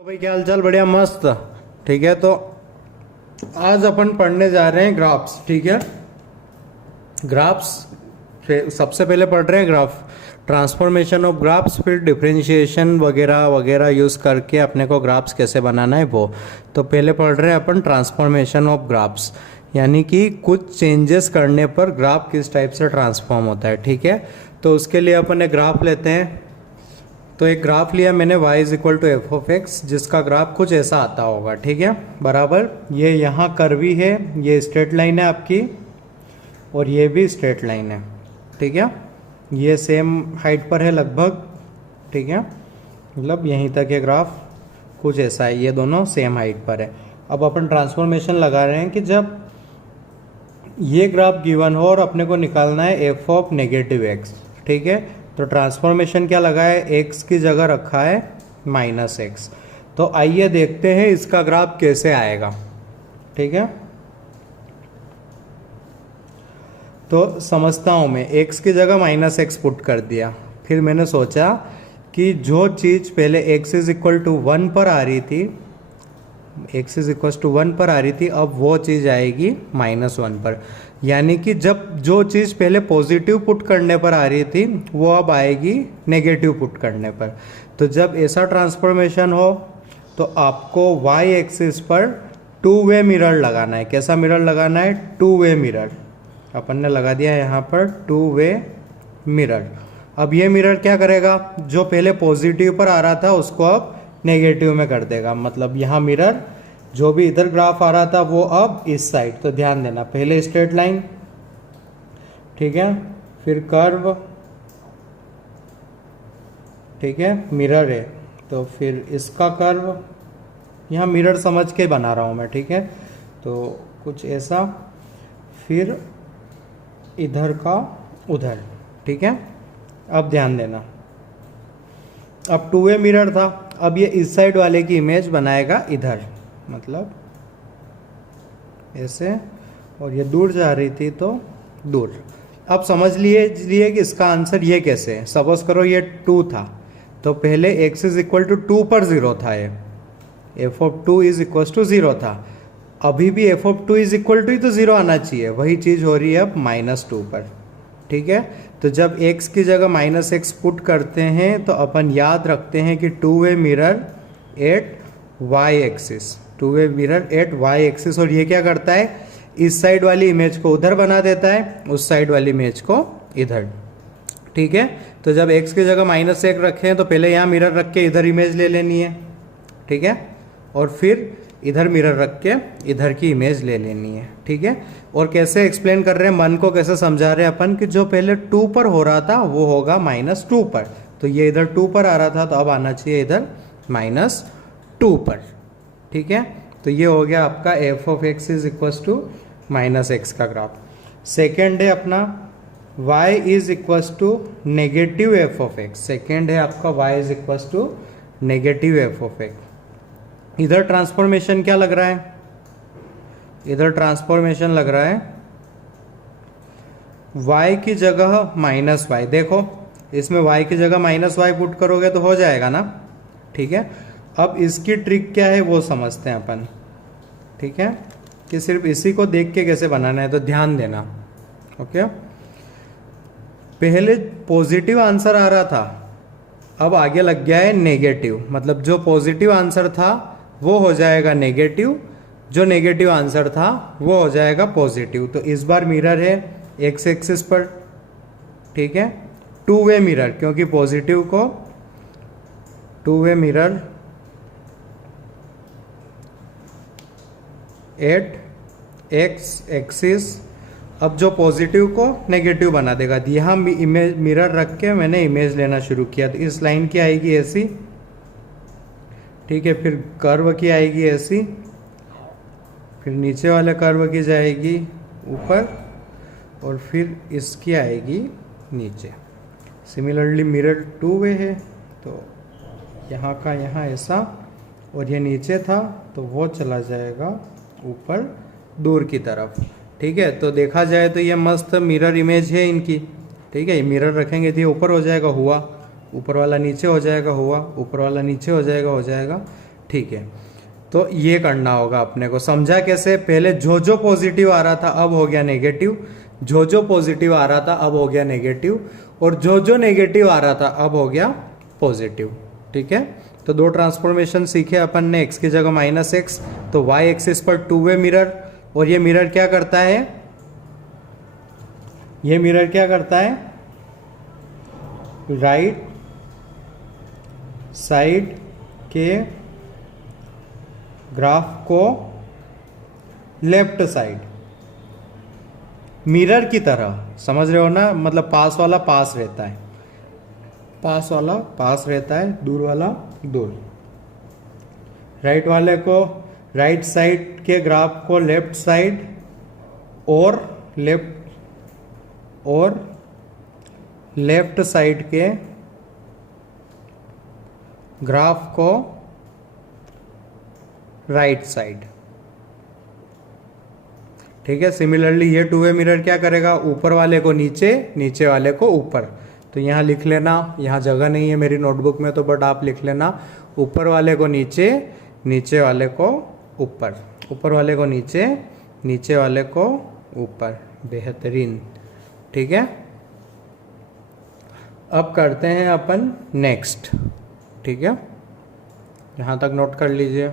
तो भाई क्या हालचाल, बढ़िया मस्त। ठीक है, तो आज अपन पढ़ने जा रहे हैं ग्राफ्स। ठीक है, ग्राफ्स सबसे पहले पढ़ रहे हैं ग्राफ, ट्रांसफॉर्मेशन ऑफ ग्राफ्स, फिर डिफरेंशिएशन वगैरह वगैरह यूज़ करके अपने को ग्राफ्स कैसे बनाना है वो। तो पहले पढ़ रहे हैं अपन ट्रांसफॉर्मेशन ऑफ ग्राफ्स, यानी कि कुछ चेंजेस करने पर ग्राफ किस टाइप से ट्रांसफॉर्म होता है। ठीक है, तो उसके लिए अपन एक ग्राफ लेते हैं। तो एक ग्राफ लिया मैंने y is equal to F of X, जिसका ग्राफ कुछ ऐसा आता होगा। ठीक है, बराबर ये यहाँ कर्वी है, ये स्ट्रेट लाइन है आपकी, और ये भी स्ट्रेट लाइन है। ठीक है, ये सेम हाइट पर है लगभग। ठीक है, मतलब यहीं तक ये ग्राफ कुछ ऐसा है, ये दोनों सेम हाइट पर है। अब अपन ट्रांसफॉर्मेशन लगा रहे हैं कि जब ये ग्राफ गिवन हो और अपने को निकालना है एफ ऑफ नेगेटिव एक्स। ठीक है, तो ट्रांसफॉर्मेशन क्या लगा है, एक्स की जगह रखा है माइनस एक्स। तो आइए देखते हैं इसका ग्राफ कैसे आएगा। ठीक है, तो समझता हूं मैं, एक्स की जगह माइनस एक्स पुट कर दिया। फिर मैंने सोचा कि जो चीज़ पहले एक्स इज इक्वल टू 1 पर आ रही थी, एक्स इज इक्वल टू 1 पर आ रही थी, अब वो चीज़ आएगी -1 पर। यानी कि जब जो चीज़ पहले पॉजिटिव पुट करने पर आ रही थी वो अब आएगी नेगेटिव पुट करने पर। तो जब ऐसा ट्रांसफॉर्मेशन हो तो आपको y एक्सिस पर 2 वे मिरर लगाना है। कैसा मिरर लगाना है, 2 वे मिरर। अपन ने लगा दिया यहाँ पर 2 वे मिरर। अब ये मिरर क्या करेगा, जो पहले पॉजिटिव पर आ रहा था उसको अब नेगेटिव में कर देगा। मतलब यहाँ मिरर, जो भी इधर ग्राफ आ रहा था वो अब इस साइड। तो ध्यान देना, पहले स्ट्रेट लाइन, ठीक है, फिर कर्व, ठीक है, मिरर है तो फिर इसका कर्व, यहाँ मिरर समझ के बना रहा हूँ मैं। ठीक है, तो कुछ ऐसा, फिर इधर का उधर। ठीक है, अब ध्यान देना, अब 2 वे मिरर था, अब ये इस साइड वाले की इमेज बनाएगा इधर, मतलब ऐसे, और ये दूर जा रही थी तो दूर। अब समझ लिए कि इसका आंसर ये कैसे है। सपोज करो ये 2 था, तो पहले x इज इक्वल टू 2 पर 0 था, ये F of 2 is equal to 0 था। अभी भी F of 2 is equal to ही तो 0 आना चाहिए, वही चीज़ हो रही है अब -2 पर। ठीक है, तो जब x की जगह -x पुट करते हैं तो अपन याद रखते हैं कि 2 way mirror at y axis, 2 way mirror at y axis. और ये क्या करता है, इस साइड वाली इमेज को उधर बना देता है, उस साइड वाली इमेज को इधर। ठीक है, तो जब x की जगह -1 रखे हैं तो पहले यहाँ मिरर रख के इधर इमेज ले लेनी है। ठीक है, और फिर इधर मिरर रख के इधर की इमेज ले लेनी है। ठीक है, और कैसे एक्सप्लेन कर रहे हैं, मन को कैसे समझा रहे हैं अपन कि जो पहले 2 पर हो रहा था वो होगा -2 पर। तो ये इधर 2 पर आ रहा था तो अब आना चाहिए इधर -2 पर। ठीक है, तो ये हो गया आपका f of x is equal to -x का ग्राफ। सेकेंड है अपना y is equal to negative f of x. Second है आपका y is equal to negative f of x. इधर ट्रांसफॉर्मेशन क्या लग रहा है, इधर ट्रांसफॉर्मेशन लग रहा है y की जगह -y। देखो इसमें y की जगह -y पुट करोगे तो हो जाएगा ना। ठीक है, अब इसकी ट्रिक क्या है वो समझते हैं अपन। ठीक है, कि सिर्फ इसी को देख के कैसे बनाना है, तो ध्यान देना। ओके, पहले पॉजिटिव आंसर आ रहा था, अब आगे लग गया है नेगेटिव। मतलब जो पॉजिटिव आंसर था वो हो जाएगा नेगेटिव, जो नेगेटिव आंसर था वो हो जाएगा पॉजिटिव। तो इस बार मिरर है एक्स एक्सिस पर। ठीक है, 2 वे मिरर, क्योंकि पॉजिटिव को 2 way mirror eight x axis. अब जो पॉजिटिव को नेगेटिव बना देगा, यहाँ इमेज मिरर रख के मैंने इमेज लेना शुरू किया। तो इस लाइन की आएगी ऐसी, ठीक है, फिर कर्व की आएगी ऐसी, फिर नीचे वाले कर्व की जाएगी ऊपर, और फिर इसकी आएगी नीचे। सिमिलरली मिरर 2 वे है, तो यहाँ का यहाँ ऐसा, और ये नीचे था तो वो चला जाएगा ऊपर दूर की तरफ। ठीक है, तो देखा जाए तो ये मस्त मिरर इमेज है इनकी। ठीक है, ये मिरर रखेंगे तो ये ऊपर हो जाएगा हुआ, ऊपर वाला नीचे हो जाएगा हुआ, ऊपर वाला नीचे हो जाएगा ठीक है, तो ये करना होगा अपने को। समझा कैसे? पहले जो जो पॉजिटिव आ रहा था अब हो गया नेगेटिव, जो जो पॉजिटिव आ रहा था अब हो गया नेगेटिव, और जो जो नेगेटिव आ रहा था अब हो गया पॉजिटिव। ठीक है, तो दो ट्रांसफॉर्मेशन सीखे अपन ने। x की जगह -x, तो y एक्सिस पर टू वे मिरर, और ये मिरर क्या करता है? ये मिरर क्या करता है? राइट साइड के ग्राफ को लेफ्ट साइड मिरर की तरह, समझ रहे हो ना? मतलब पास वाला पास रहता है, पास वाला पास रहता है, दूर वाला दूर। राइट वाले को, राइट साइड के ग्राफ को लेफ्ट साइड और लेफ्ट साइड के ग्राफ को राइट साइड। ठीक है, सिमिलरली ये टू वे मिरर क्या करेगा? ऊपर वाले को नीचे, नीचे वाले को ऊपर। तो यहाँ लिख लेना, यहाँ जगह नहीं है मेरी नोटबुक में तो बट आप लिख लेना, ऊपर वाले को नीचे, नीचे वाले को ऊपर, ऊपर वाले को नीचे, नीचे वाले को ऊपर। बेहतरीन। ठीक है, अब करते हैं अपन नेक्स्ट। ठीक है, यहाँ तक नोट कर लीजिए।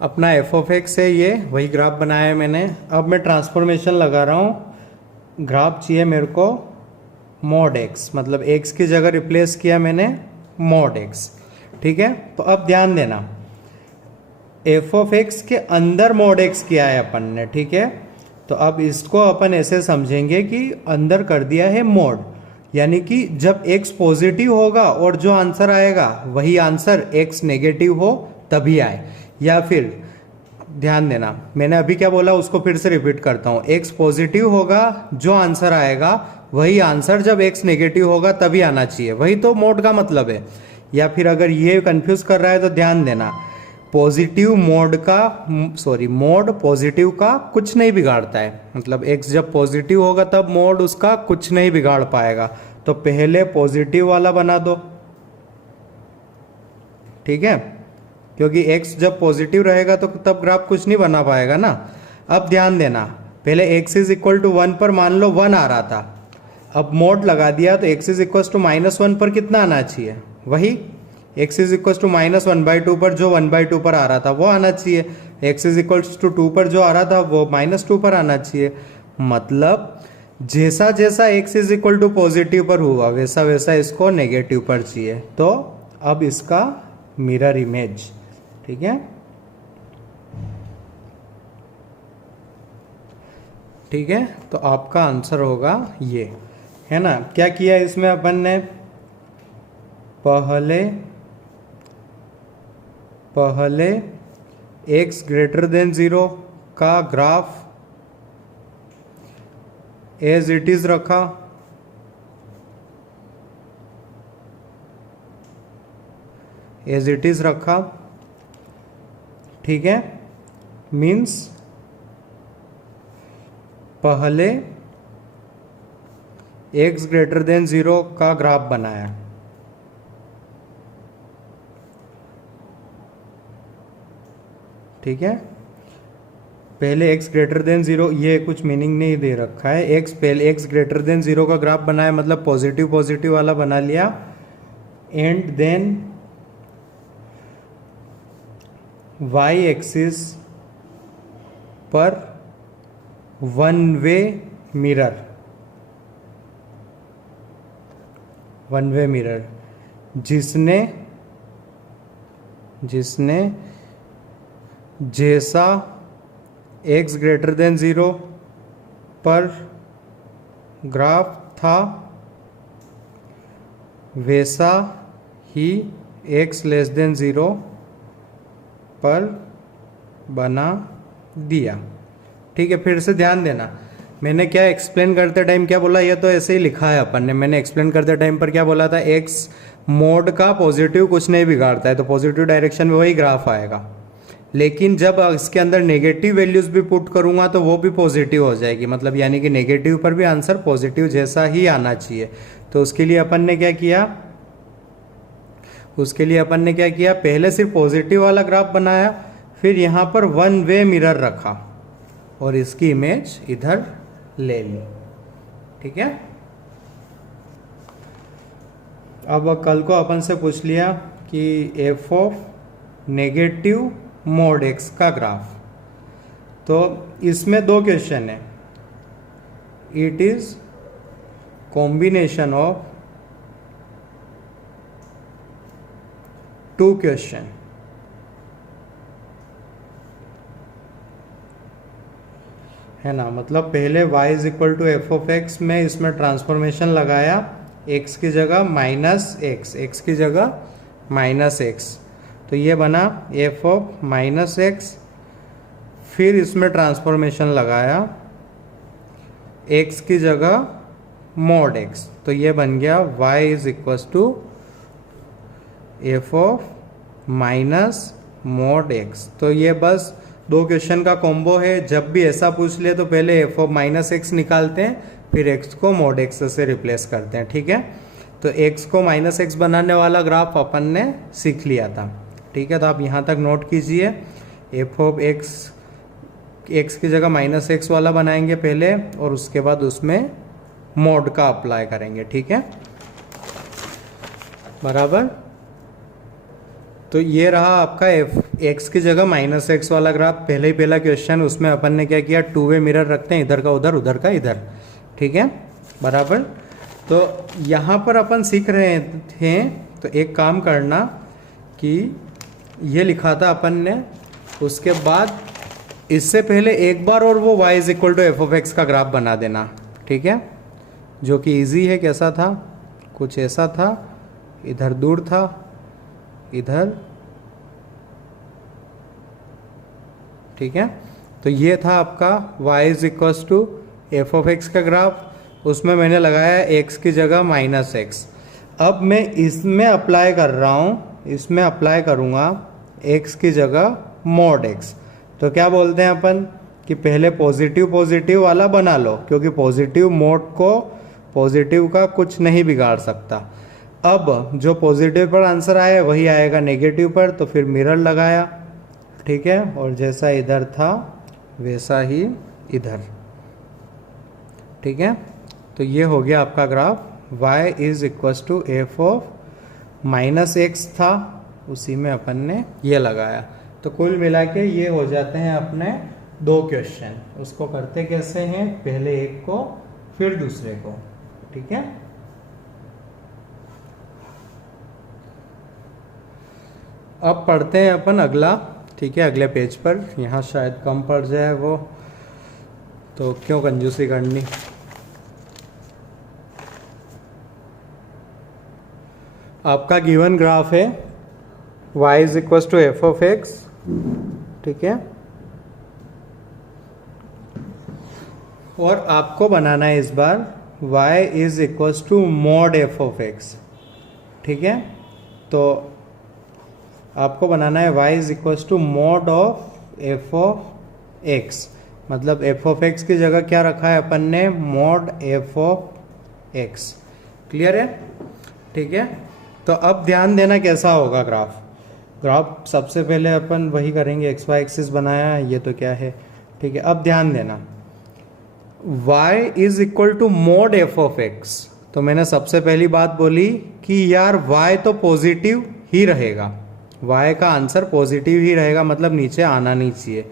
अपना एफ ऑफ एक्स है, ये वही ग्राफ बनाया है मैंने। अब मैं ट्रांसफॉर्मेशन लगा रहा हूँ। ग्राफ चाहिए मेरे को मॉड एक्स, मतलब एक्स की जगह रिप्लेस किया मैंने मॉड एक्स। ठीक है, तो अब ध्यान देना, एफ ऑफ एक्स के अंदर मॉड एक्स किया है अपन ने। ठीक है, तो अब इसको अपन ऐसे समझेंगे कि अंदर कर दिया है मॉड, यानी कि जब x पॉजिटिव होगा और जो आंसर आएगा वही आंसर x नेगेटिव हो तभी आए। या फिर ध्यान देना, मैंने अभी क्या बोला उसको फिर से रिपीट करता हूँ। x पॉजिटिव होगा, जो आंसर आएगा वही आंसर जब x नेगेटिव होगा तभी आना चाहिए, वही तो मोड का मतलब है। या फिर अगर ये कंफ्यूज कर रहा है तो ध्यान देना, पॉजिटिव मोड का, सॉरी मोड पॉजिटिव का कुछ नहीं बिगाड़ता है। मतलब x जब पॉजिटिव होगा तब मोड उसका कुछ नहीं बिगाड़ पाएगा। तो पहले पॉजिटिव वाला बना दो। ठीक है, क्योंकि x जब पॉजिटिव रहेगा तो तब ग्राफ कुछ नहीं बना पाएगा ना। अब ध्यान देना, पहले x इज इक्वल टू 1 पर मान लो 1 आ रहा था, अब मोड लगा दिया तो x इज इक्वल टू -1 पर कितना आना चाहिए? वही x इज इक्वल टू -1/2 पर जो 1/2 पर आ रहा था वो आना चाहिए। x इज इक्वल टू 2 पर जो आ रहा था वो -2 पर आना चाहिए। मतलब जैसा जैसा x is equal to positive पर हुआ वैसा वैसा इसको नेगेटिव पर चाहिए। तो अब इसका मिरर इमेज। ठीक है, ठीक है, तो आपका आंसर होगा ये, है ना। क्या किया इसमें अपन ने? पहले x ग्रेटर देन 0 का ग्राफ एज इट इज रखा, एज इट इज रखा। ठीक है, मीन्स पहले x ग्रेटर देन 0 का ग्राफ बनाया। ठीक है, पहले x ग्रेटर देन 0, ये कुछ मीनिंग नहीं दे रखा है। पहले x ग्रेटर देन 0 का ग्राफ बनाया, मतलब पॉजिटिव पॉजिटिव वाला बना लिया। एंड देन y एक्सिस पर one way mirror, one way mirror जिसने जैसा x ग्रेटर देन 0 पर ग्राफ था वैसा ही x लेस देन 0 पर बना दिया। ठीक है, फिर से ध्यान देना, मैंने क्या एक्सप्लेन करते टाइम क्या बोला? ये तो ऐसे ही लिखा है अपन ने। मैंने एक्सप्लेन करते टाइम पर क्या बोला था? x मोड का पॉजिटिव कुछ नहीं बिगाड़ता है, तो पॉजिटिव डायरेक्शन में वही ग्राफ आएगा। लेकिन जब इसके अंदर नेगेटिव वैल्यूज भी पुट करूंगा तो वो भी पॉजिटिव हो जाएगी, मतलब यानी कि नेगेटिव पर भी आंसर पॉजिटिव जैसा ही आना चाहिए। तो उसके लिए अपन ने क्या किया? उसके लिए अपन ने क्या किया, पहले सिर्फ पॉजिटिव वाला ग्राफ बनाया, फिर यहाँ पर वन वे मिरर रखा और इसकी इमेज इधर ले ली। ठीक है। अब कल को अपन से पूछ लिया कि f of negative mod x का ग्राफ, तो इसमें दो क्वेश्चन है। It is combination of two question, है ना। मतलब पहले y is equal to F of x में इसमें ट्रांसफॉर्मेशन लगाया, x की जगह माइनस एक्स, x की जगह माइनस एक्स, तो ये बना एफ ऑफ माइनस एक्स। फिर इसमें ट्रांसफॉर्मेशन लगाया x की जगह मॉड x, तो ये बन गया y is equal to F of minus mod x। तो ये बस दो क्वेश्चन का कॉम्बो है। जब भी ऐसा पूछ ले तो पहले एफ ऑफ माइनस एक्स निकालते हैं, फिर x को मॉड x से रिप्लेस करते हैं। ठीक है। तो x को माइनस एक्स बनाने वाला ग्राफ अपन ने सीख लिया था। ठीक है। तो आप यहाँ तक नोट कीजिए, एफ ऑफ x की जगह माइनस एक्स वाला बनाएंगे पहले, और उसके बाद उसमें मॉड का अप्लाई करेंगे। ठीक है, बराबर। तो ये रहा आपका x की जगह माइनस एक्स वाला ग्राफ, पहले ही पहला क्वेश्चन। उसमें अपन ने क्या किया, टू वे मिरर रखते हैं, इधर का उधर, उधर का इधर। ठीक है, बराबर। तो यहाँ पर अपन सीख रहे थे, तो एक काम करना कि ये लिखा था अपन ने, उसके बाद इससे पहले एक बार और वो y is equal to F of x का ग्राफ बना देना। ठीक है, जो कि इजी है। कैसा था, कुछ ऐसा था, इधर दूर था, इधर। ठीक है, तो ये था आपका y is equal to F of x का ग्राफ। उसमें मैंने लगाया x की जगह माइनस एक्स। अब मैं इसमें अप्लाई कर रहा हूँ, इसमें अप्लाई करूँगा x की जगह मॉड x। तो क्या बोलते हैं अपन कि पहले पॉजिटिव पॉजिटिव वाला बना लो, क्योंकि पॉजिटिव मोड को पॉजिटिव का कुछ नहीं बिगाड़ सकता। अब जो पॉजिटिव पर आंसर आया वही आएगा नेगेटिव पर, तो फिर मिरर लगाया। ठीक है, और जैसा इधर था वैसा ही इधर। ठीक है, तो ये हो गया आपका graph. y is equal to F of minus x था, उसी में अपन ने ये लगाया। तो कुल मिला के ये हो जाते हैं अपने दो क्वेश्चन। उसको करते कैसे हैं, पहले एक को फिर दूसरे को। ठीक है, अब पढ़ते हैं अपन अगला। ठीक है, अगले पेज पर। यहाँ शायद कम पड़ जाए वो, तो क्यों कंजूसी करनी। आपका गिवन ग्राफ है y is equal to F of x. ठीक है, और आपको बनाना है इस बार y is equal to mod f of x. ठीक है, तो आपको बनाना है y is equal to mod of f of x. मतलब एफ ऑफ एक्स की जगह क्या रखा है अपन ने, mod f of x. Clear है। ठीक है, तो अब ध्यान देना कैसा होगा ग्राफ। ग्राफ सबसे पहले अपन वही करेंगे, एक्स वाई एक्सिस बनाया, ये तो क्या है। ठीक है, अब ध्यान देना y is equal to mod f of x. तो मैंने सबसे पहली बात बोली कि यार y तो पॉजिटिव ही रहेगा, y का आंसर पॉजिटिव ही रहेगा, मतलब नीचे आना नहीं चाहिए।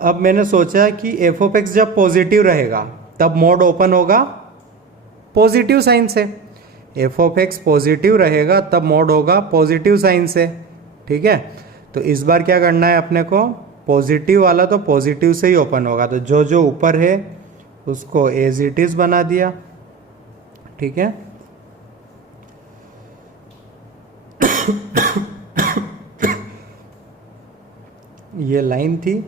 अब मैंने सोचा कि एफ ऑफ एक्स जब पॉजिटिव रहेगा तब मोड ओपन होगा पॉजिटिव साइन से, एफ ऑफ एक्स पॉजिटिव रहेगा तब मोड होगा पॉजिटिव साइन से। ठीक है, तो इस बार क्या करना है अपने को, पॉजिटिव वाला तो पॉजिटिव से ही ओपन होगा, तो जो जो ऊपर है उसको एज इट इज बना दिया। ठीक है, ये लाइन थी।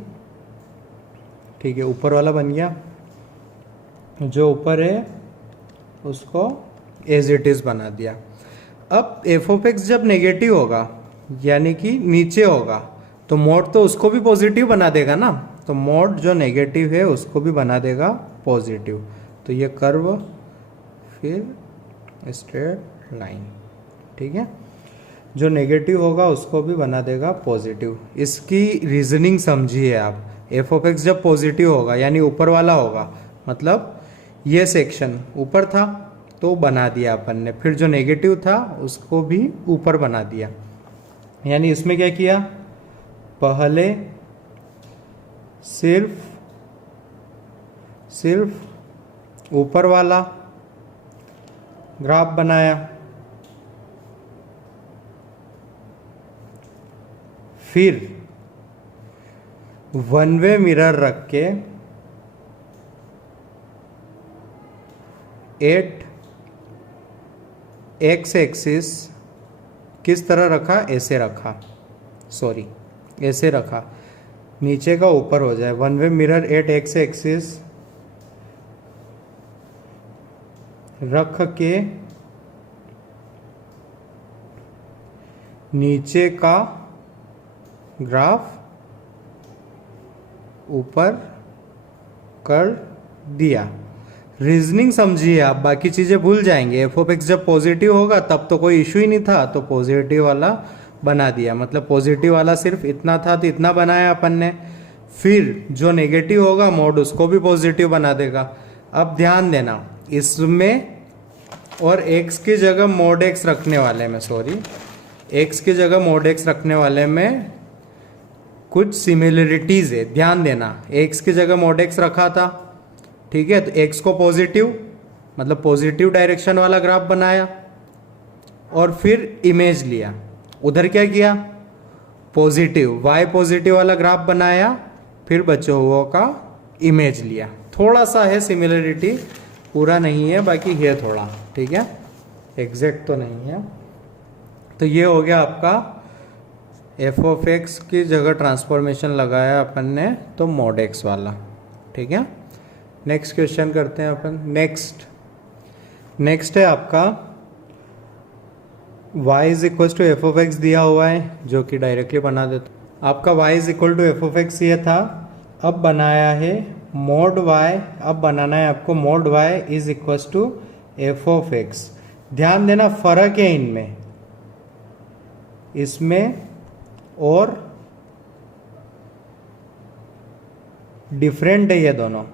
ठीक है, ऊपर वाला बन गया, जो ऊपर है उसको एज इट इज बना दिया। अब एफ ऑफ एक्स जब नेगेटिव होगा यानी कि नीचे होगा, तो मोड तो उसको भी पॉजिटिव बना देगा ना, तो मोड जो नेगेटिव है उसको भी बना देगा पॉजिटिव। तो ये कर्व फिर स्ट्रेट लाइन। ठीक है, जो नेगेटिव होगा उसको भी बना देगा पॉजिटिव। इसकी रीजनिंग समझिए आप। एफ ऑफ एक्स जब पॉजिटिव होगा यानी ऊपर वाला होगा, मतलब ये सेक्शन ऊपर था तो बना दिया अपन ने, फिर जो नेगेटिव था उसको भी ऊपर बना दिया। यानी इसमें क्या किया, पहले सिर्फ ऊपर वाला ग्राफ बनाया, फिर वन वे मिरर रख के एट एक्स एक्सिस किस तरह रखा, ऐसे रखा, सॉरी ऐसे रखा, नीचे का ऊपर हो जाए। One way mirror eight x axis रख के नीचे का ग्राफ ऊपर कर दिया। रीजनिंग समझिए आप, बाकी चीजें भूल जाएंगे। एफ ऑफ एक्स जब पॉजिटिव होगा तब तो कोई इशू ही नहीं था, तो पॉजिटिव वाला बना दिया, मतलब पॉजिटिव वाला सिर्फ इतना था तो इतना बनाया अपन ने। फिर जो नेगेटिव होगा मोड उसको भी पॉजिटिव बना देगा। अब ध्यान देना, इसमें और x की जगह मोड x रखने वाले में, सॉरी x की जगह मोड x रखने वाले में कुछ सिमिलरिटीज है, ध्यान देना। x की जगह मोड x रखा था, ठीक है, तो x को पॉजिटिव मतलब पॉजिटिव डायरेक्शन वाला ग्राफ बनाया और फिर इमेज लिया। उधर क्या किया, पॉजिटिव y पॉजिटिव वाला ग्राफ बनाया, फिर बच्चों हुआ का इमेज लिया। थोड़ा सा है सिमिलरिटी, पूरा नहीं है, बाकी है थोड़ा, ठीक है, एग्जैक्ट तो नहीं है। तो ये हो गया आपका एफ ऑफ एक्स की जगह ट्रांसफॉर्मेशन लगाया अपन ने तो मोड एक्स वाला, ठीक है। नेक्स्ट क्वेश्चन करते हैं अपन। नेक्स्ट है आपका y is equal to F of x दिया हुआ है, जो कि डायरेक्टली बना देता। आपका y is equal to F of x ये था, अब बनाया है मोड y, अब बनाना है आपको mod y is equal to F of x. ध्यान देना फर्क है इनमें, इसमें और डिफरेंट है ये दोनों,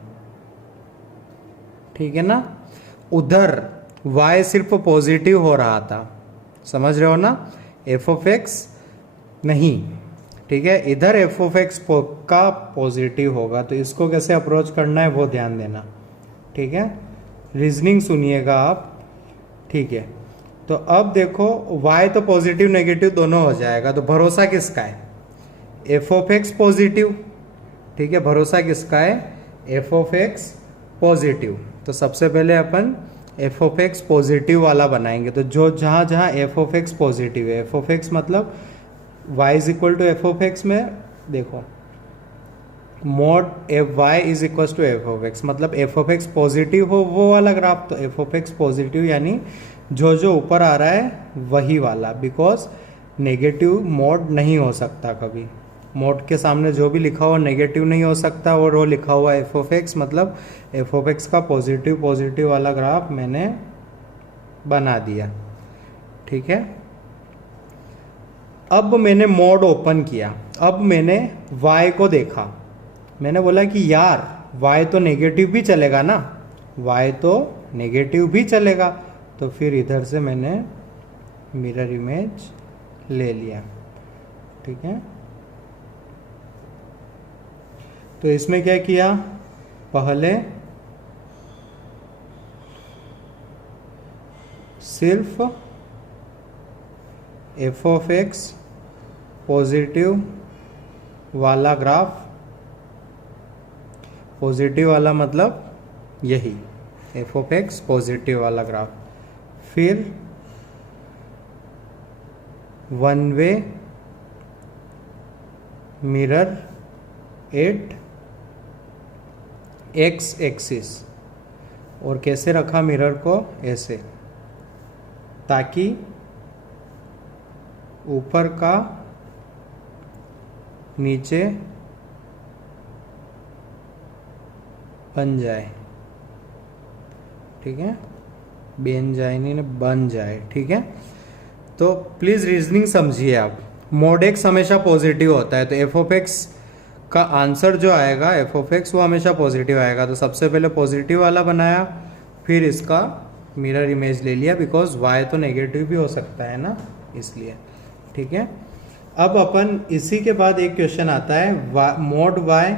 ठीक है ना। उधर y सिर्फ पॉजिटिव हो रहा था, समझ रहे हो ना, एफ ऑफ एक्स नहीं, ठीक है। इधर एफ ऑफ एक्स का पॉजिटिव होगा, तो इसको कैसे अप्रोच करना है वो ध्यान देना, ठीक है। रीजनिंग सुनिएगा आप, ठीक है। तो अब देखो y तो पॉजिटिव नेगेटिव दोनों हो जाएगा, तो भरोसा किसका है, एफ ऑफ एक्स पॉजिटिव, ठीक है, भरोसा किसका है, एफ ऑफ एक्स पॉजिटिव। तो सबसे पहले अपन एफ ऑफ एक्स पॉजिटिव वाला बनाएंगे। तो जो जहां जहां एफ ऑफ एक्स पॉजिटिव है, एफ ऑफ एक्स मतलब y is equal to F of x में देखो mod f y is equal to F of x, मतलब एफ ऑफ एक्स पॉजिटिव हो वो वाला ग्राफ, तो एफ ऑफ एक्स पॉजिटिव यानी जो जो ऊपर आ रहा है वही वाला, बिकॉज नेगेटिव मोड नहीं हो सकता कभी, मोड के सामने जो भी लिखा हुआ नेगेटिव नहीं हो सकता, और वो लिखा हुआ एफ ऑफ एक्स, मतलब एफ ऑफ एक्स का पॉजिटिव वाला ग्राफ मैंने बना दिया, ठीक है। अब मैंने मोड ओपन किया, अब मैंने y को देखा, मैंने बोला कि यार y तो नेगेटिव भी चलेगा ना, y तो नेगेटिव भी चलेगा, तो फिर इधर से मैंने मिरर इमेज ले लिया, ठीक है। तो इसमें क्या किया, पहले सिर्फ एफ ऑफ एक्स पॉजिटिव वाला ग्राफ, पॉजिटिव वाला मतलब यही एफ ऑफ एक्स पॉजिटिव वाला ग्राफ, फिर one way mirror eight x axis, और कैसे रखा मिरर को, ऐसे, ताकि ऊपर का नीचे बन जाए, ठीक है, बन जाए नहीं ना, बन जाए, ठीक है। तो प्लीज़ रीजनिंग समझिए आप। मोड एक्स हमेशा पॉजिटिव होता है, तो एफ ऑफ एक्स का आंसर जो आएगा एफ ऑफ एक्स वो हमेशा पॉजिटिव आएगा। तो सबसे पहले पॉजिटिव वाला बनाया, फिर इसका मिरर इमेज ले लिया, बिकॉज वाई तो नेगेटिव भी हो सकता है ना, इसलिए। ठीक है, अब अपन इसी के बाद एक क्वेश्चन आता है, mod y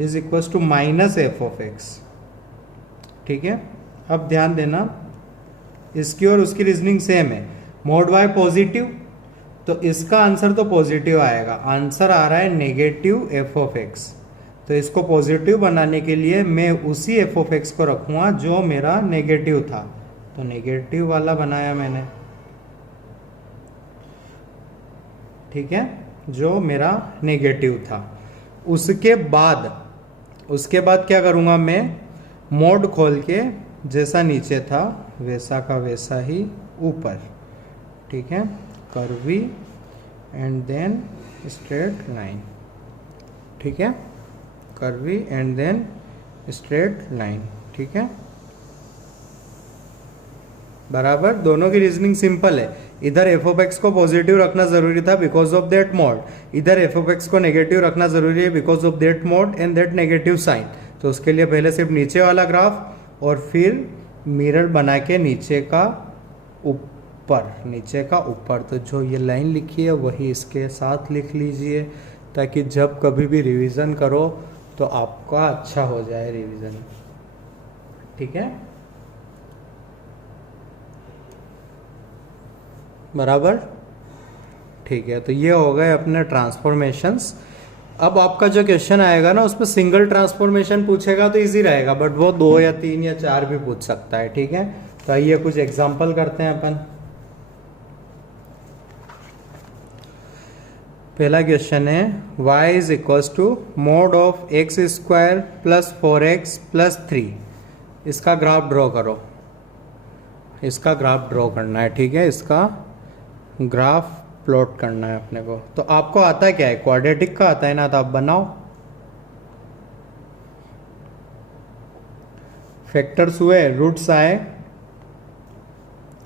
is equal to minus f of x. ठीक है, अब ध्यान देना, इसकी और उसकी रीजनिंग सेम है। मोड वाई पॉजिटिव, तो इसका आंसर तो पॉजिटिव आएगा। आंसर आ रहा है नेगेटिव एफ ऑफ एक्स, तो इसको पॉजिटिव बनाने के लिए मैं उसी एफ ऑफ एक्स को रखूंगा जो मेरा नेगेटिव था। तो नेगेटिव वाला बनाया मैंने, ठीक है, जो मेरा नेगेटिव था। उसके बाद क्या करूंगा मैं, मोड खोल के जैसा नीचे था वैसा का वैसा ही ऊपर। ठीक है, curvy and then straight line. ठीक है, curvy and then straight line. ठीक है, बराबर। दोनों की रीजनिंग सिंपल है। इधर एफ ऑफ एक्स को पॉजिटिव रखना जरूरी था बिकॉज ऑफ दैट मोड, इधर एफ ऑफ एक्स को नेगेटिव रखना जरूरी है because of that mod and that negative sign. तो उसके लिए पहले सिर्फ नीचे वाला ग्राफ और फिर मिरर बना के नीचे का ऊपर। तो जो ये लाइन लिखी है वही इसके साथ लिख लीजिए, ताकि जब कभी भी रिवीजन करो तो आपका अच्छा हो जाए रिवीजन। ठीक है, बराबर। ठीक है, तो ये हो गए अपने ट्रांसफॉर्मेशंस। अब आपका जो क्वेश्चन आएगा ना उसमें सिंगल ट्रांसफॉर्मेशन पूछेगा तो इजी रहेगा, बट वो 2 या 3 या 4 भी पूछ सकता है। ठीक है, तो आइए कुछ एग्जांपल करते हैं अपन। पहला क्वेश्चन है, y is equal to mod of x square plus 4x plus 3। इसका ग्राफ ड्रॉ करो। इसका ग्राफ ड्रॉ करना है। ठीक है, इसका ग्राफ प्लॉट करना है अपने को। तो आपको आता क्या है, क्वाड्रेटिक का आता है ना, तो आप बनाओ। फैक्टर्स हुए, रूट्स आए,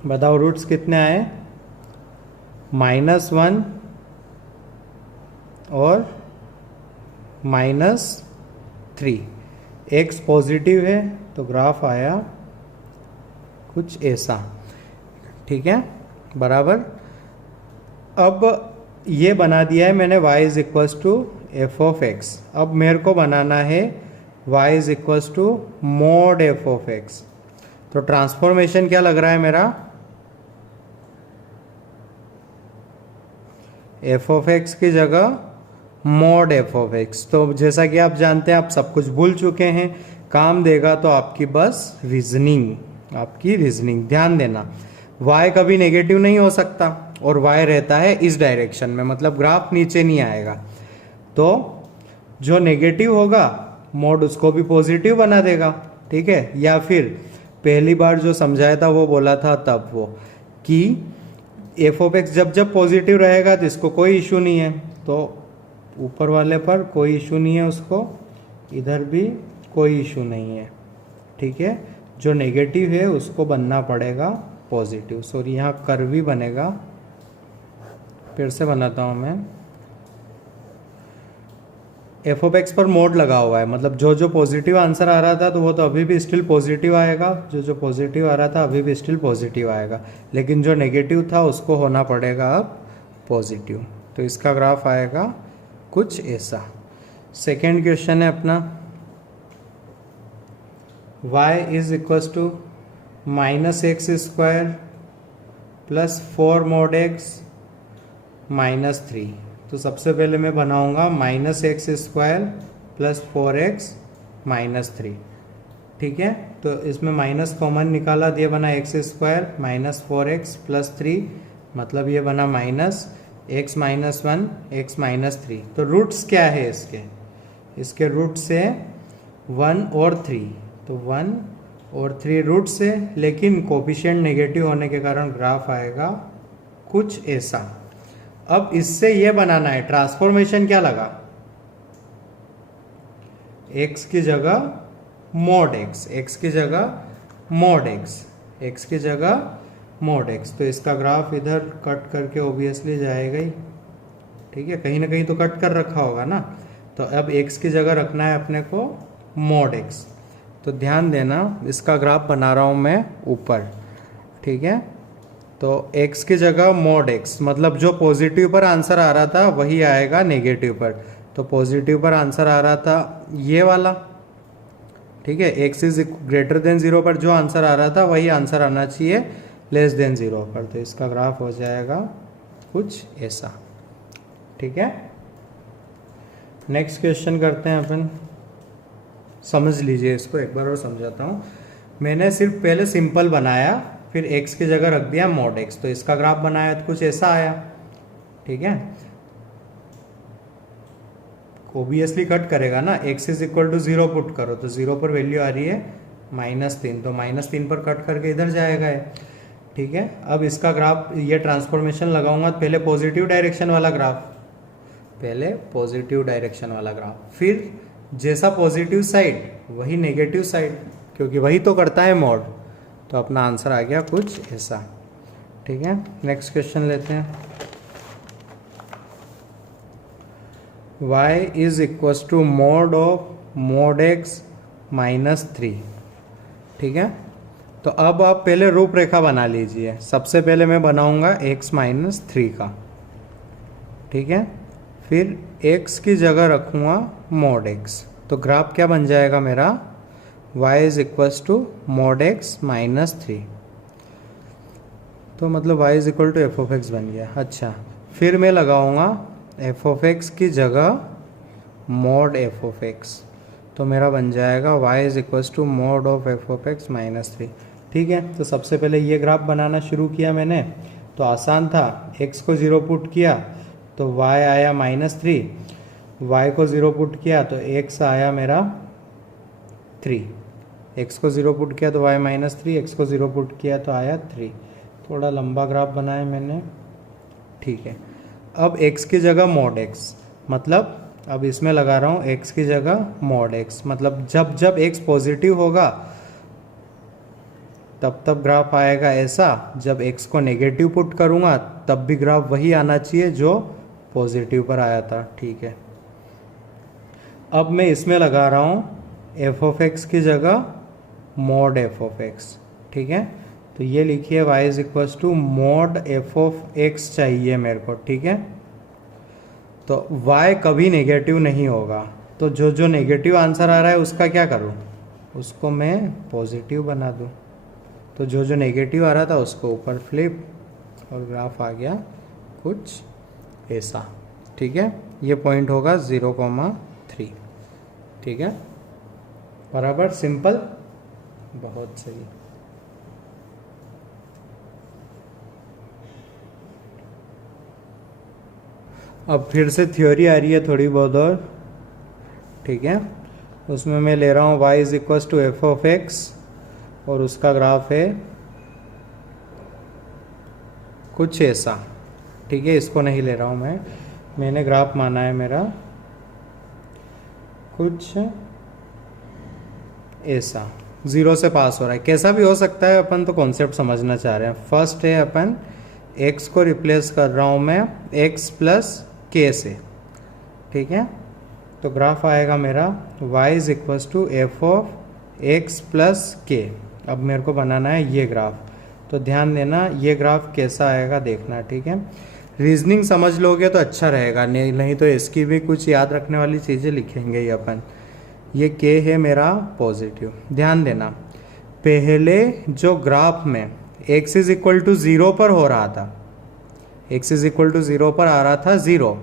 बताओ रूट्स कितने आए, -1 और -3। एक्स पॉजिटिव है तो ग्राफ आया कुछ ऐसा। ठीक है, बराबर। अब ये बना दिया है मैंने y is equal to F of x. अब मेरे को बनाना है y is equal to mod f of x. तो ट्रांसफॉर्मेशन क्या लग रहा है मेरा, एफ ऑफ एक्स की जगह मोड एफ ऑफ एक्स। तो जैसा कि आप जानते हैं, आप सब कुछ भूल चुके हैं, काम देगा तो आपकी बस रीजनिंग। ध्यान देना, y कभी नेगेटिव नहीं हो सकता और y रहता है इस डायरेक्शन में, मतलब ग्राफ नीचे नहीं आएगा। तो जो नेगेटिव होगा मोड उसको भी पॉजिटिव बना देगा। ठीक है, या फिर पहली बार जो समझाया था वो बोला था तब वो कि एफ ऑफ एक्स जब पॉजिटिव रहेगा तो इसको कोई इशू नहीं है, तो ऊपर वाले पर कोई इशू नहीं है उसको, इधर भी कोई इशू नहीं है। ठीक है, जो नेगेटिव है उसको बनना पड़ेगा पॉजिटिव। सॉरी, यहाँ कर्वी बनेगा, फिर से बनाता हूँ मैं। एफ ऑफ एक्स पर मोड लगा हुआ है, मतलब जो पॉजिटिव आंसर आ रहा था तो वो तो अभी भी स्टिल पॉजिटिव आएगा, जो पॉजिटिव आ रहा था अभी भी स्टिल पॉजिटिव आएगा, लेकिन जो नेगेटिव था उसको होना पड़ेगा अब पॉजिटिव। तो इसका ग्राफ आएगा कुछ ऐसा। सेकेंड क्वेश्चन है अपना, y is equal to -x square plus 4 mod x -3। तो सबसे पहले मैं बनाऊंगा -x स्क्वायर प्लस 4x -3। ठीक है, तो इसमें माइनस कॉमन निकाला, ये बना x स्क्वायर -4x प्लस 3, मतलब ये बना -x -1 x -3। तो रूट्स क्या है इसके रूट्स है 1 और 3, तो 1 और 3 रूट्स है, लेकिन कोफिशिएंट नेगेटिव होने के कारण ग्राफ आएगा कुछ ऐसा। अब इससे ये बनाना है, ट्रांसफॉर्मेशन क्या लगा, x की जगह मोड x, x की जगह मोड x, x की जगह mod x। तो इसका ग्राफ इधर कट करके ओबियसली जाएगा ही, ठीक है, कहीं ना कहीं तो कट कर रखा होगा ना। तो अब x की जगह रखना है अपने को mod x। तो ध्यान देना, इसका ग्राफ बना रहा हूँ मैं ऊपर, ठीक है। तो x की जगह mod x, मतलब जो पॉजिटिव पर आंसर आ रहा था वही आएगा नेगेटिव पर। तो पॉजिटिव पर आंसर आ रहा था ये वाला, ठीक है, x इज ग्रेटर देन 0 पर जो आंसर आ रहा था वही आंसर आना चाहिए लेस देन 0 पर। तो इसका ग्राफ हो जाएगा कुछ ऐसा, ठीक है। नेक्स्ट क्वेश्चन करते हैं अपन। समझ लीजिए इसको एक बार और समझाता हूँ। मैंने सिर्फ पहले सिंपल बनाया, फिर x की जगह रख दिया mod x। तो इसका ग्राफ बनाया तो कुछ ऐसा आया, ठीक है। ओबियसली कट करेगा ना, x is equal to 0 put करो तो 0 पर वैल्यू आ रही है -3, तो -3 पर कट करके इधर जाएगा है, ठीक है। अब इसका ग्राफ, ये ट्रांसफॉर्मेशन लगाऊंगा तो पहले पॉजिटिव डायरेक्शन वाला ग्राफ, पहले पॉजिटिव डायरेक्शन वाला ग्राफ, फिर जैसा पॉजिटिव साइड वही नेगेटिव साइड, क्योंकि वही तो करता है मोड। तो अपना आंसर आ गया कुछ ऐसा, ठीक है। नेक्स्ट क्वेश्चन लेते हैं। y is equal to mod of mod x -3, ठीक है। तो अब आप पहले रूपरेखा बना लीजिए। सबसे पहले मैं बनाऊंगा x -3 का, ठीक है। फिर x की जगह रखूंगा mod x। तो ग्राफ क्या बन जाएगा मेरा, y is equal to mod x -3। तो मतलब y is equal to F of x बन गया। अच्छा, फिर मैं लगाऊंगा एफ ऑफ एक्स की जगह mod एफ ऑफ एक्स। तो मेरा बन जाएगा y is equal to mod ऑफ एफ ऑफ एक्स -3, ठीक है। तो सबसे पहले ये ग्राफ बनाना शुरू किया मैंने, तो आसान था। x को 0 पुट किया तो y आया -3, y को 0 पुट किया तो x आया मेरा 3, x को 0 पुट किया तो y -3, x को 0 पुट किया तो आया 3। थोड़ा लंबा ग्राफ बनाया मैंने, ठीक है। अब x की जगह mod x, मतलब अब इसमें लगा रहा हूँ x की जगह mod x, मतलब जब जब x पॉजिटिव होगा तब तब ग्राफ आएगा ऐसा, जब x को नेगेटिव पुट करूँगा तब भी ग्राफ वही आना चाहिए जो पॉजिटिव पर आया था, ठीक है। अब मैं इसमें लगा रहा हूँ एफ ऑफ एक्स की जगह mod एफ ऑफ एक्स, ठीक है। तो ये लिखिए y is equal to mod f of x चाहिए मेरे को, ठीक है। तो y कभी नेगेटिव नहीं होगा, तो जो जो नेगेटिव आंसर आ रहा है उसका क्या करूँ, उसको मैं पॉजिटिव बना दूँ। तो जो जो नेगेटिव आ रहा था उसको ऊपर फ्लिप, और ग्राफ आ गया कुछ ऐसा, ठीक है। ये पॉइंट होगा 0,3, ठीक है। बराबर, सिंपल, बहुत सही। अब फिर से थ्योरी आ रही है थोड़ी बहुत और, ठीक है। उसमें मैं ले रहा हूँ y is equal to F of x, और उसका ग्राफ है कुछ ऐसा, ठीक है। इसको नहीं ले रहा हूँ मैंने ग्राफ माना है मेरा कुछ ऐसा, 0 से पास हो रहा है, कैसा भी हो सकता है, अपन तो कॉन्सेप्ट समझना चाह रहे हैं। फर्स्ट है अपन x को रिप्लेस कर रहा हूँ मैं x प्लस के से, ठीक है। तो ग्राफ आएगा मेरा y is equal to F of x plus k. अब मेरे को बनाना है ये ग्राफ, तो ध्यान देना ये ग्राफ कैसा आएगा देखना, ठीक है। रीजनिंग समझ लोगे तो अच्छा रहेगा, नहीं तो इसकी भी कुछ याद रखने वाली चीज़ें लिखेंगे ही अपन। ये के है मेरा पॉजिटिव, ध्यान देना। पहले जो ग्राफ में x इज इक्वल टू 0 पर हो रहा था, x इज इक्वल टू 0 पर आ रहा था 0,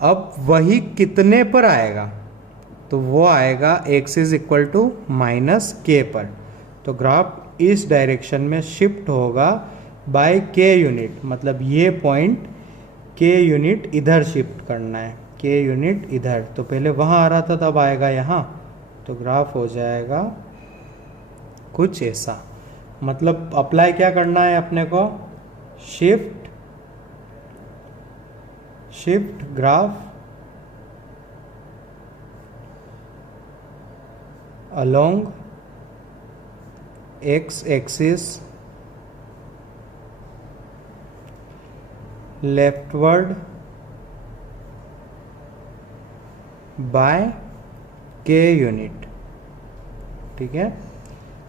अब वही कितने पर आएगा, तो वो आएगा x is equal to -k पर। तो ग्राफ इस डायरेक्शन में शिफ्ट होगा बाय k यूनिट, मतलब ये पॉइंट k यूनिट इधर शिफ्ट करना है, k यूनिट इधर। तो पहले वहाँ आ रहा था तब आएगा यहाँ, तो ग्राफ हो जाएगा कुछ ऐसा। मतलब अप्लाई क्या करना है अपने को, shift graph along x axis leftward by k unit. ठीक है,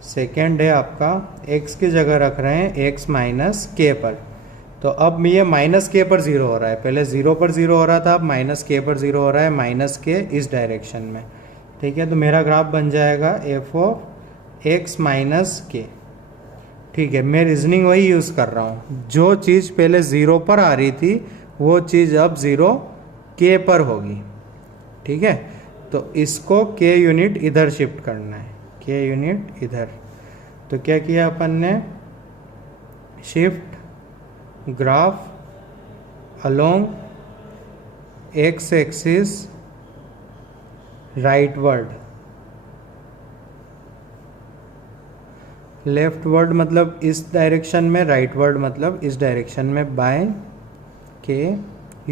सेकेंड है आपका x की जगह रख रहे हैं x माइनस के पर। तो अब ये माइनस के पर 0 हो रहा है, पहले 0 पर 0 हो रहा था, अब माइनस के पर 0 हो रहा है, माइनस के इस डायरेक्शन में। ठीक है, तो मेरा ग्राफ बन जाएगा एफ ऑफ एक्स माइनस के। ठीक है, मैं रीजनिंग वही यूज़ कर रहा हूँ, जो चीज़ पहले 0 पर आ रही थी वो चीज़ अब 0 के पर होगी। ठीक है, तो इसको के यूनिट इधर शिफ्ट करना है, के यूनिट इधर। तो क्या किया अपन ने, shift graph along x axis rightward, leftward मतलब इस डायरेक्शन में, राइटवर्ड मतलब इस डायरेक्शन में, बाय के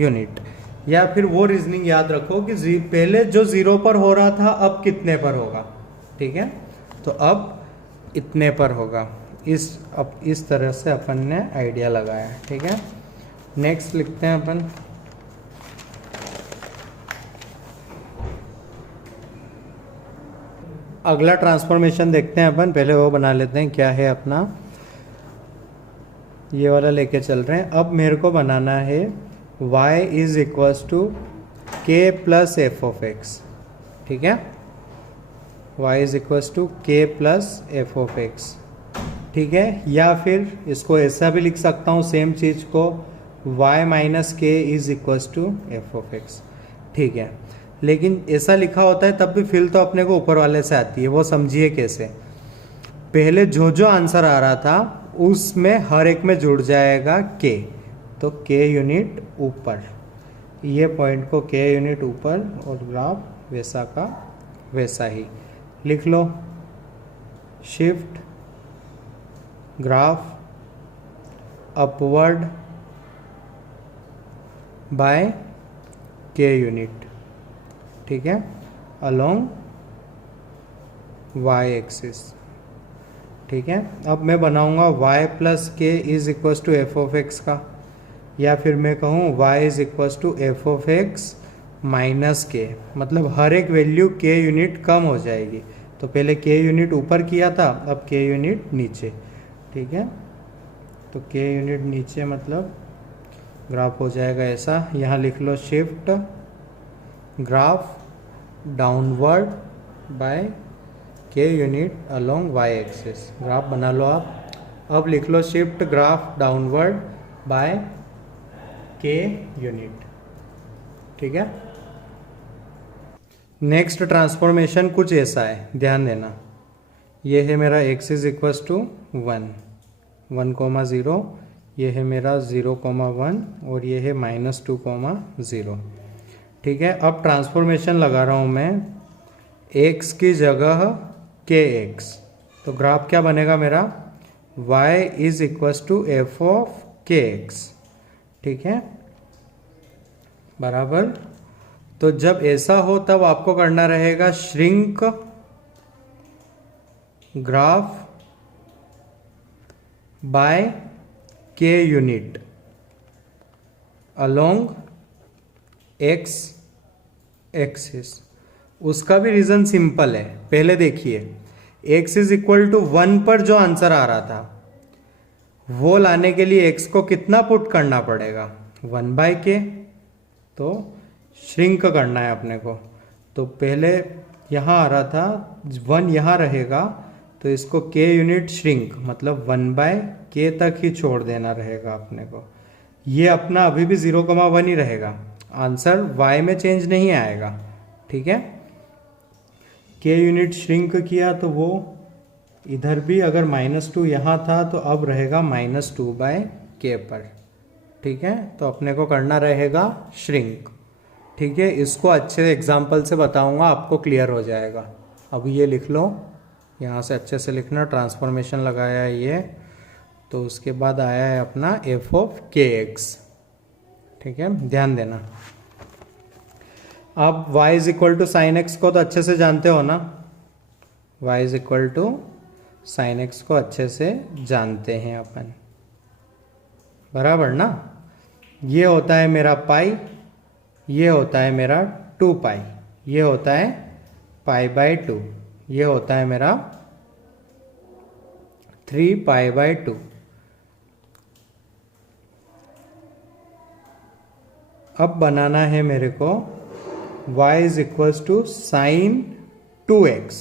यूनिट। या फिर वो रीजनिंग याद रखो कि पहले जो 0 पर हो रहा था अब कितने पर होगा। ठीक है, तो अब इतने पर होगा। अब इस तरह से अपन ने आइडिया लगाया। ठीक है, नेक्स्ट लिखते हैं अपन, अगला ट्रांसफॉर्मेशन देखते हैं अपन। पहले वो बना लेते हैं, क्या है अपना, ये वाला लेके चल रहे हैं। अब मेरे को बनाना है y इज इक्वल्स टू के प्लस एफ ऑफ एक्स। ठीक है, y इज इक्वल्स टू के प्लस एफ ऑफ एक्स। ठीक है, या फिर इसको ऐसा भी लिख सकता हूँ सेम चीज़ को, y minus k is equals to F of x. ठीक है, लेकिन ऐसा लिखा होता है तब भी फिल तो अपने को ऊपर वाले से आती है। वो समझिए कैसे, पहले जो जो आंसर आ रहा था उसमें हर एक में जुड़ जाएगा के, तो के यूनिट ऊपर, ये पॉइंट को के यूनिट ऊपर, और ग्राफ वैसा का वैसा ही लिख लो। Shift graph upward bye k unit. ठीक है, अलोंग y एक्सिस। ठीक है, अब मैं बनाऊंगा y plus k is equals to F of x का, या फिर मैं कहूँ y is equals to F of x minus k, मतलब हर एक वैल्यू के यूनिट कम हो जाएगी। तो पहले के यूनिट ऊपर किया था, अब के यूनिट नीचे। ठीक है, तो के यूनिट नीचे मतलब ग्राफ हो जाएगा ऐसा। यहाँ लिख लो shift graph downward bye k unit along y axis. Graph बना लो आप। अब लिख लो shift graph downward bye k unit. ठीक है, नेक्स्ट ट्रांसफॉर्मेशन कुछ ऐसा है, ध्यान देना। ये है मेरा x इज इक्वल्स टू 1,0, ये है मेरा 0,1, और ये है -2,0। ठीक है, अब ट्रांसफॉर्मेशन लगा रहा हूँ मैं x की जगह kx। तो ग्राफ क्या बनेगा मेरा, y is equals to F of kx। ठीक है, बराबर। तो जब ऐसा हो तब आपको करना रहेगा shrink graph bye k unit along x axis. उसका भी रीजन सिंपल है, पहले देखिए x इज इक्वल टू 1 पर जो आंसर आ रहा था वो लाने के लिए x को कितना पुट करना पड़ेगा, 1/k। तो श्रिंक करना है अपने को। तो पहले यहाँ आ रहा था 1, यहाँ रहेगा, तो इसको k यूनिट श्रिंक मतलब 1/k तक ही छोड़ देना रहेगा अपने को। ये अपना अभी भी 0,1 ही रहेगा, आंसर y में चेंज नहीं आएगा। ठीक है, k यूनिट श्रिंक किया तो वो इधर भी अगर -2 यहाँ था तो अब रहेगा -2/k पर। ठीक है, तो अपने को करना रहेगा श्रिंक। ठीक है, इसको अच्छे एग्जाम्पल से बताऊंगा, आपको क्लियर हो जाएगा। अभी ये लिख लो, यहाँ से अच्छे से लिखना। ट्रांसफॉर्मेशन लगाया है ये, तो उसके बाद आया है अपना एफ ऑफ के एक्स। ठीक है, ध्यान देना। आप y is equal to sine x को तो अच्छे से जानते हो ना, y is equal to sine x को अच्छे से जानते हैं अपन, बराबर ना। ये होता है मेरा पाई, ये होता है मेरा 2 पाई, ये होता है पाई बाय 2, ये होता है मेरा 3 पाई बाय 2। अब बनाना है मेरे को y is equals to sine 2x।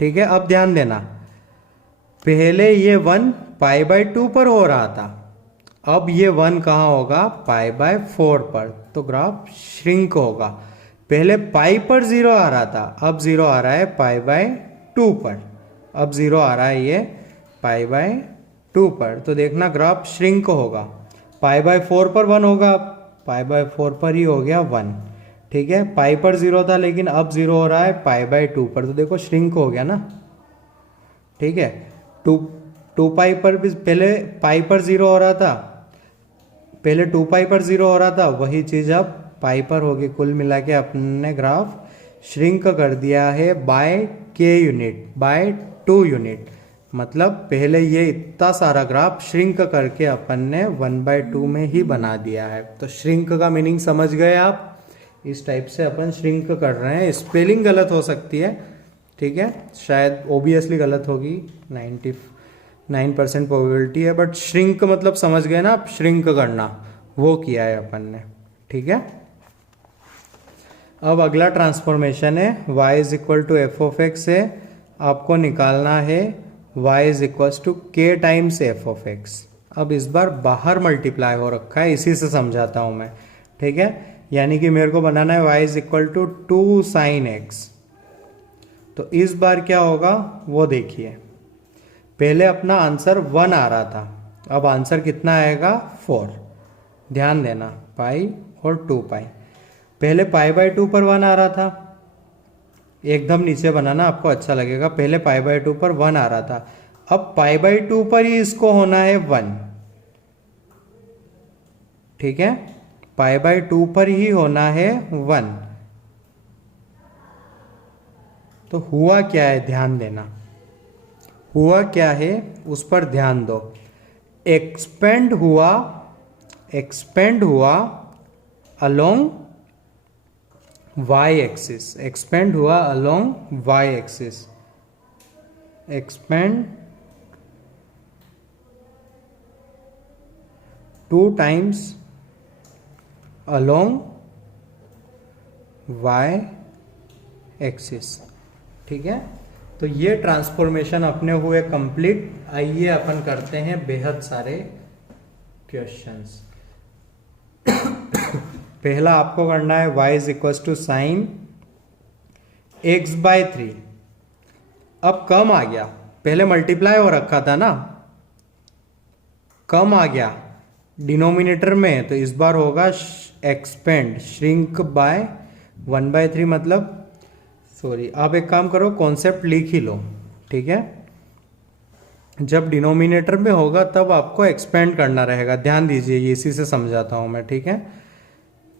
ठीक है, अब ध्यान देना, पहले ये 1 पाई बाय 2 पर हो रहा था, अब ये 1 कहाँ होगा, पाई बाय 4 पर, तो ग्राफ श्रिंक होगा। पहले पाई पर 0 आ रहा था, अब 0 आ रहा है पाई बाय 2 पर, अब 0 आ रहा है ये पाई बाय 2 पर, तो देखना ग्राफ श्रिंक होगा। पाई बाय 4 पर 1 होगा, पाई बाय 4 पर ही हो गया 1। ठीक है, पाई पर 0 था लेकिन अब 0 हो रहा है पाई बाय 2 पर, तो देखो श्रिंक हो गया ना। ठीक है, 2 पाई पर भी पहले पाई पर 0 हो रहा था, पहले 2 पाई पर 0 हो रहा था, वही चीज अब पाई पर होगी। कुल मिला के अपने ग्राफ श्रिंक कर दिया है by k unit, by 2 unit. मतलब पहले ये इतना सारा ग्राफ श्रिंक करके अपन ने 1/2 में ही बना दिया है। तो श्रिंक का मीनिंग समझ गए आप, इस टाइप से अपन श्रिंक कर रहे हैं। स्पेलिंग गलत हो सकती है, ठीक है, शायद ओबियसली गलत होगी, 99% प्रोबेबिलिटी है, बट श्रिंक मतलब समझ गए ना आप, श्रिंक करना, वो किया है अपन ने। ठीक है, अब अगला ट्रांसफॉर्मेशन है y is equal to F of x है, आपको निकालना है y is equal to k times f of x. अब इस बार बाहर मल्टीप्लाई हो रखा है, इसी से समझाता हूं मैं। ठीक है, यानी कि मेरे को बनाना है y is equal to 2 sine x. तो इस बार क्या होगा वो देखिए, पहले अपना आंसर 1 आ रहा था, अब आंसर कितना आएगा 4। ध्यान देना, पाई और 2 पाई, पहले पाई बाय 2 पर 1 आ रहा था, एकदम नीचे बनाना आपको अच्छा लगेगा, पहले पाई बाय 2 पर 1 आ रहा था, अब पाई बाय 2 पर ही इसको होना है 1। ठीक है, पाई बाय 2 पर ही होना है 1। तो हुआ क्या है, ध्यान देना, हुआ क्या है उस पर ध्यान दो। एक्सपेंड हुआ अलोंग y एक्सिस, एक्सपेंड हुआ along y axis, expand 2 times along y axis. ठीक है, तो ये ट्रांसफॉर्मेशन अपने हुए कंप्लीट। आइए अपन करते हैं बेहद सारे क्वेश्चंस। पहला आपको करना है y is equal to sine x by 3। अब कम आ गया, पहले मल्टीप्लाई हो रखा था ना, कम आ गया डिनोमिनेटर में, तो इस बार होगा एक्सपेंड, श्रिंक बाय 1/3। मतलब सॉरी, आप एक काम करो, कॉन्सेप्ट लिख ही लो। ठीक है, जब डिनोमिनेटर में होगा तब आपको एक्सपेंड करना रहेगा, ध्यान दीजिए, ये इसी से समझाता हूं मैं। ठीक है,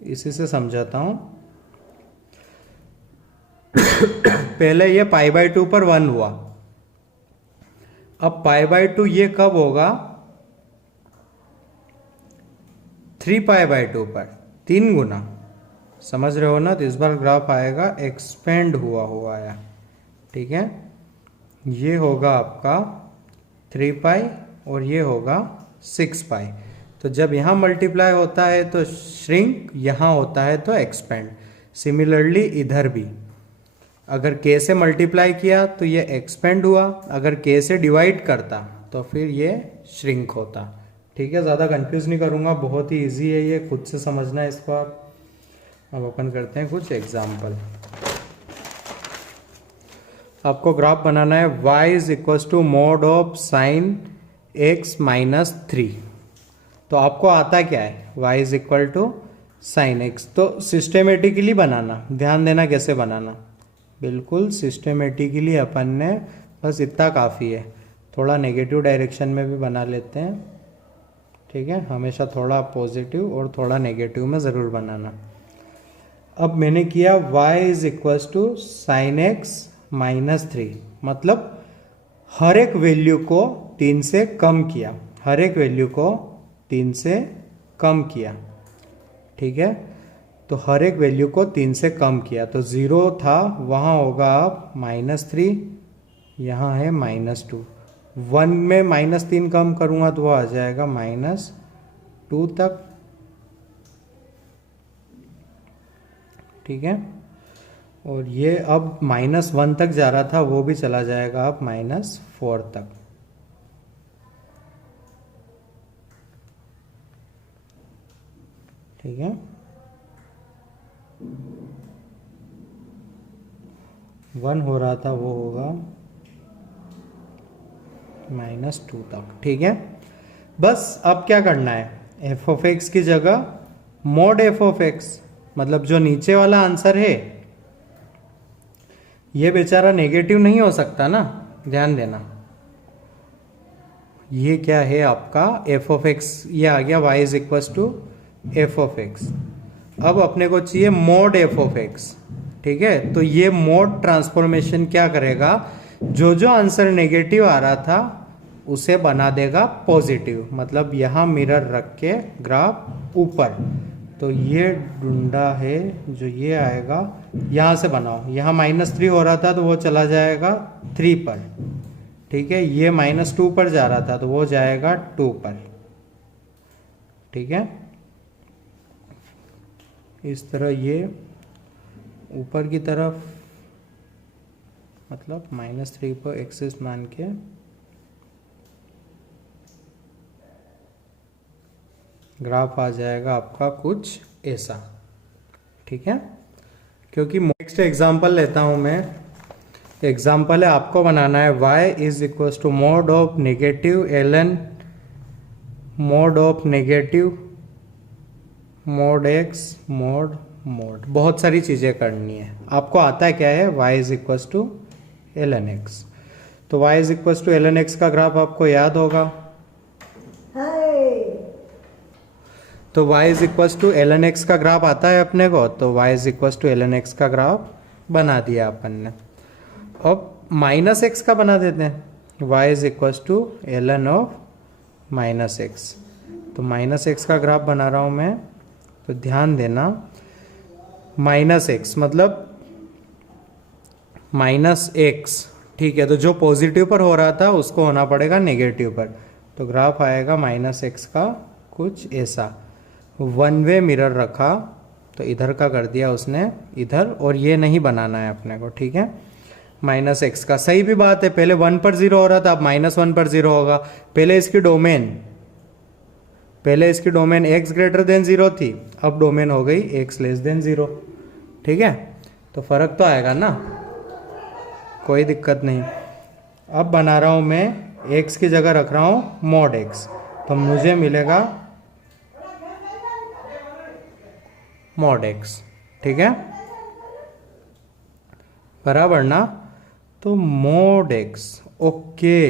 इसी से समझाता हूं। पहले ये पाई बाय 2 पर 1 हुआ, अब पाई बाय 2 ये कब होगा, 3 पाई बाय 2 पर, 3 गुना, समझ रहे हो ना। तो इस बार ग्राफ आएगा एक्सपेंड हुआ है। ठीक है, ये होगा आपका 3 पाई और ये होगा 6 पाई। तो जब यहाँ मल्टीप्लाई होता है तो श्रिंक, यहाँ होता है तो एक्सपेंड। सिमिलरली इधर भी अगर k से मल्टीप्लाई किया तो ये एक्सपेंड हुआ, अगर k से डिवाइड करता तो फिर ये श्रिंक होता। ठीक है, ज़्यादा कंफ्यूज नहीं करूँगा, बहुत ही इजी है ये, खुद से समझना है इसको आप। अब ओपन करते हैं कुछ एग्जाम्पल। आपको ग्राफ बनाना है y is equal to mod of sine x minus 3। तो आपको आता क्या है, y is equal to sine x। तो सिस्टेमेटिकली बनाना, ध्यान देना कैसे बनाना, बिल्कुल सिस्टेमेटिकली अपन ने, बस इतना काफ़ी है। थोड़ा नेगेटिव डायरेक्शन में भी बना लेते हैं। ठीक है, हमेशा थोड़ा पॉजिटिव और थोड़ा नेगेटिव में ज़रूर बनाना। अब मैंने किया y is equal to sine x minus 3, मतलब हर एक वैल्यू को 3 से कम किया, हर एक वैल्यू को 3 से कम किया, ठीक है। तो हर एक वैल्यू को 3 से कम किया, तो 0 था वहाँ होगा अब -3, यहाँ है -2। 1 में -3 कम करूँगा तो वो आ जाएगा -2 तक, ठीक है। और ये अब -1 तक जा रहा था, वो भी चला जाएगा अब -4 तक, ठीक है। 1 हो रहा था वो होगा -2 तक, ठीक है। बस अब क्या करना है, एफ ऑफ एक्स की जगह मोड एफ ऑफ एक्स, मतलब जो नीचे वाला आंसर है ये बेचारा नेगेटिव नहीं हो सकता ना, ध्यान देना। ये क्या है आपका एफ ऑफ एक्स, ये आ गया y is equal to F of x. अब अपने को चाहिए मोड एफ ऑफ एक्स, ठीक है। तो ये मोड ट्रांसफॉर्मेशन क्या करेगा, जो जो आंसर नेगेटिव आ रहा था उसे बना देगा पॉजिटिव, मतलब यहाँ मिरर रख के ग्राफ ऊपर, तो ये ढूंढा है जो ये आएगा, यहाँ से बनाओ, यहाँ -3 हो रहा था तो वो चला जाएगा 3 पर, ठीक है। ये -2 पर जा रहा था तो वो जाएगा 2 पर, ठीक है। इस तरह ये ऊपर की तरफ, मतलब -3 पर एक्सिस मान के ग्राफ आ जाएगा आपका कुछ ऐसा, ठीक है। क्योंकि नेक्स्ट एग्जांपल लेता हूं मैं, एग्जांपल है आपको बनाना है y is equal to mod of negative ln mod of negative mod x mod mod, बहुत सारी चीज़ें करनी है। आपको आता है क्या है, y is equal to ln x। तो y is equal to ln x का ग्राफ आपको याद होगा, तो y is equal to ln x का ग्राफ आता है अपने को, तो y is equal to ln x का ग्राफ बना दिया अपन ने। अब -x का बना देते हैं, y is equal to ln of -x। तो -x का ग्राफ बना रहा हूँ मैं, तो ध्यान देना -x मतलब -x, ठीक है। तो जो पॉजिटिव पर हो रहा था उसको होना पड़ेगा नेगेटिव पर, तो ग्राफ आएगा -x का कुछ ऐसा। 1 वे मिरर रखा तो इधर का कर दिया उसने इधर, और ये नहीं बनाना है अपने को, ठीक है। -x का सही भी बात है, पहले 1 पर 0 हो रहा था, अब -1 पर 0 होगा। पहले इसकी डोमेन x ग्रेटर देन 0 थी, अब डोमेन हो गई x लेस देन 0, ठीक है। तो फर्क तो आएगा ना, कोई दिक्कत नहीं। अब बना रहा हूं मैं x की जगह रख रहा हूं मोड x, तो मुझे मिलेगा मोड x, ठीक है, बराबर ना। तो मोड x, ओके।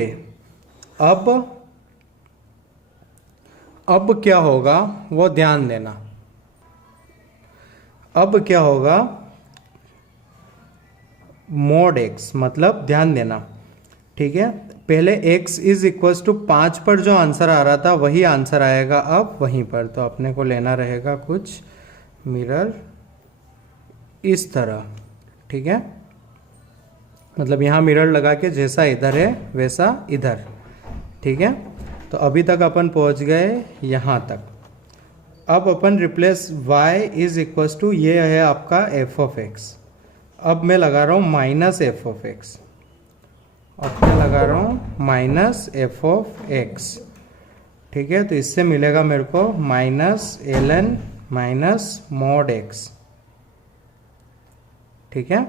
अब क्या होगा वो ध्यान देना। अब क्या होगा, मोड x मतलब ध्यान देना, ठीक है। पहले x इज इक्वल टू 5 पर जो आंसर आ रहा था वही आंसर आएगा अब वहीं पर, तो अपने को लेना रहेगा कुछ मिरर इस तरह, ठीक है। मतलब यहाँ मिरर लगा के जैसा इधर है वैसा इधर, ठीक है। तो अभी तक अपन पहुँच गए यहाँ तक। अब अपन replace y is equal to, ये है आपका f ऑफ x। अब मैं लगा रहा हूँ -f ऑफ x, अब मैं लगा रहा हूँ -f ऑफ x, ठीक है। तो इससे मिलेगा मेरे को -ln मोड x, ठीक है।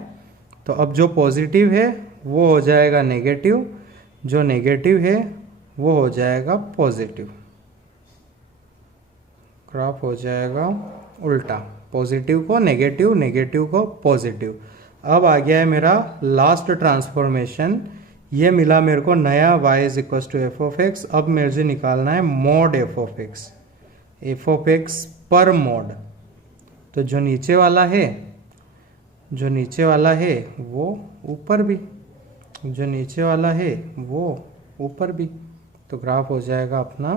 तो अब जो पॉजिटिव है वो हो जाएगा नेगेटिव, जो नेगेटिव है वो हो जाएगा पॉजिटिव, ग्राफ हो जाएगा उल्टा, पॉजिटिव को नेगेटिव, नेगेटिव को पॉजिटिव। अब आ गया है मेरा लास्ट ट्रांसफॉर्मेशन, ये मिला मेरे को नया y is equal to F of x. अब मुझे निकालना है mod f of x, f of x पर मोड। तो जो नीचे वाला है वो ऊपर भी, जो नीचे वाला है वो ऊपर भी, तो ग्राफ हो जाएगा अपना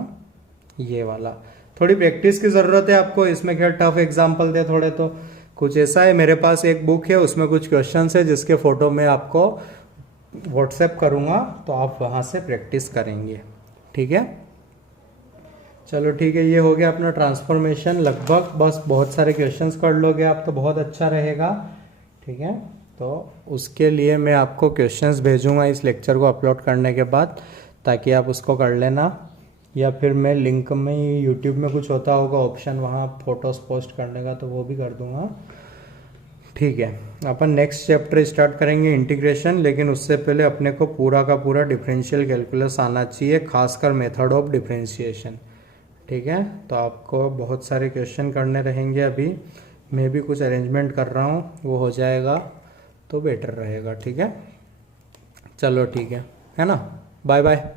ये वाला। थोड़ी प्रैक्टिस की ज़रूरत है आपको, इसमें क्या टफ एग्जाम्पल दे थोड़े, तो कुछ ऐसा है। मेरे पास एक बुक है, उसमें कुछ क्वेश्चन है जिसके फ़ोटो मैं आपको व्हाट्सएप करूँगा, तो आप वहाँ से प्रैक्टिस करेंगे। ठीक है, चलो ठीक है, ये हो गया अपना ट्रांसफॉर्मेशन लगभग। बस बहुत सारे क्वेश्चंस कर लोगे आप तो बहुत अच्छा रहेगा। ठीक है, तो उसके लिए मैं आपको क्वेश्चंस भेजूंगा इस लेक्चर को अपलोड करने के बाद, ताकि आप उसको कर लेना, या फिर मैं लिंक में यूट्यूब में कुछ होता होगा ऑप्शन वहाँ फ़ोटोज़ पोस्ट करने का, तो वो भी कर दूंगा। ठीक है, अपन नेक्स्ट चैप्टर स्टार्ट करेंगे इंटीग्रेशन, लेकिन उससे पहले अपने को पूरा का पूरा डिफरेंशियल कैलकुलस आना चाहिए, खासकर मेथड ऑफ डिफरेंशिएशन। ठीक है, तो आपको बहुत सारे क्वेश्चन करने रहेंगे। अभी मैं भी कुछ अरेंजमेंट कर रहा हूँ, वो हो जाएगा तो बेटर रहेगा। ठीक है, चलो ठीक है ना, बाय बाय।